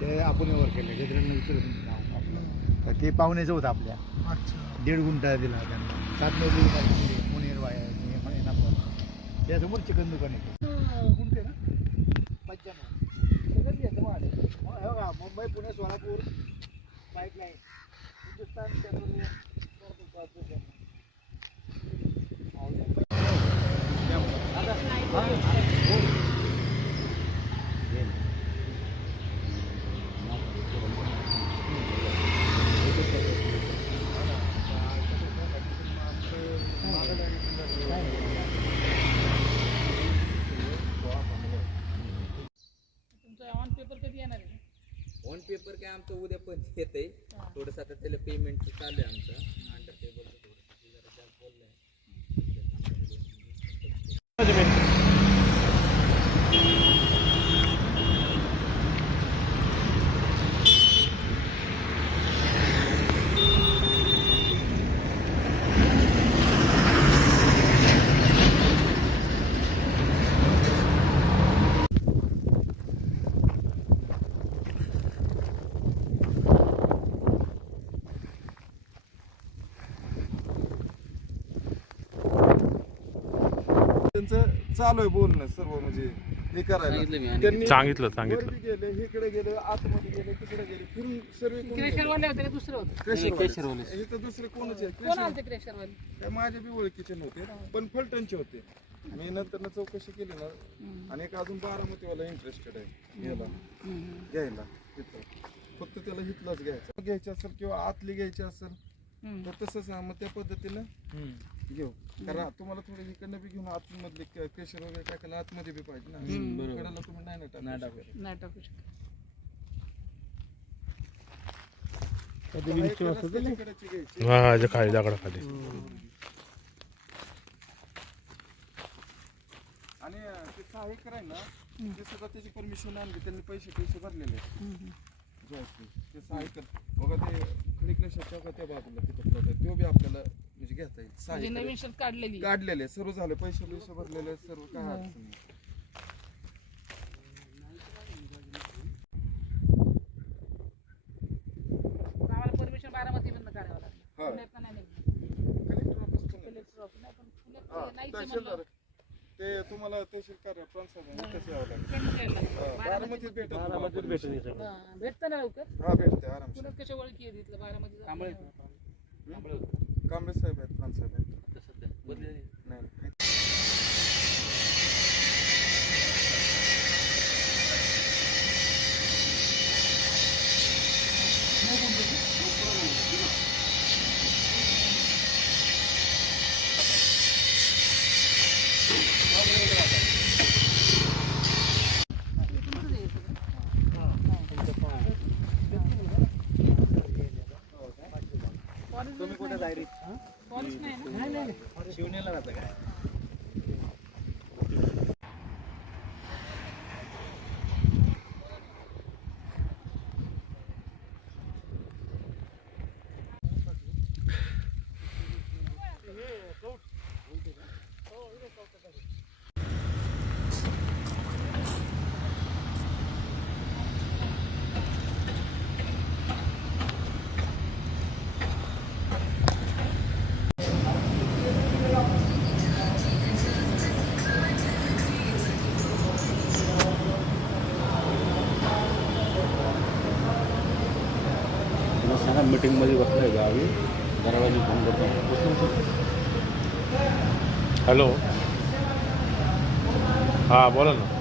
ते आपण वर केले गजरांना विचारत नाव आपलं तर ते पाहुण्याचं होतं आपल्या. अच्छा 1.5 गुंठा दिला त्यांना 7 नोकरी मुनीर वाया त्यासमोर चिकन दुकान आहे गुंठे ना 95 सगळं घेतं मग हो का Mumbai Pune Solapur pipeline Hindustan petroleum on paper कधी येणार आहे? ऑन पेपर काय आमचं उद्या पण येतंय. थोडंसं आता त्याला पेमेंट चालू आहे आमचं अंडर टेबलचं थोडंसं जरा जास्त बोललंय. त्यांचं चालू आहे बोलणं सर्व म्हणजे हे करायला त्यांनी सांगितलं वर बी गेले इकडे गेले आतमध्ये गेले तिकडे गेले फिरून सर्व क्रेशरवाले होते का दुसरे होते? इथं दुसरे कोणच आहे कोण आलते क्रेशरवाले? काय माझ्या बी ओळखीचे नव्हते पण फलटणचे होते. मी नंतर चौकशी केली ना आणि एक अजून बारामतीवाला इंटरेस्टेड आहे याला घ्यायला तिथं फक्त त्याला हिथलाच घ्यायचं असेल किंवा आतली घ्यायची असेल तर तसंच मग त्या पद्धतीनं घेऊ. कारण तुम्हाला थोडं इकडनं बी घेऊन आतमधले क्रेशर वगैरे टाकायला आतमध्ये बी पाहिजे ना कडाला तुम्ही नाही टाकू शकत. हा खाली दगडाखाली. आणि ते सहाय्यकर आहे ना ते सुद्धा त्याची परमिशन आणली त्यांनी पैसे भरलेले ते सहाय्यकर बघा ते खडी क्रेशर चौका त्या बाजूला तिथं प्लॉट आहे तो बी आपल्याला म्हणजे घेता येईल. सहाय्यकर नवीन शेत काढलेले सर्व झाले पैसे भरलेले सर्व काय अडचण नाही. आम्हाला परमिशन बारामती मधनं काढावं लागलं. पुण्यात नाही कलेक्टर ऑफिस पण ते तुम्हाला तहसील कार्य तसं यावं लागेल. बारामतीत भेटत भेटतं ना लवकर. हा भेटते आराम. पुण्यात कशा ओळखी आहे तिथलं बारामती? कांबळे साहेब आहेत फ्रान्स साहेब आहेत नाही तुम्ही कुठे जायरी कॉलेज नाही ना? शिवनेला राहतं काय? सांगा मीटिंगमध्ये बसलाय गावी दरवाजे फोन करतो. हॅलो हां बोला ना.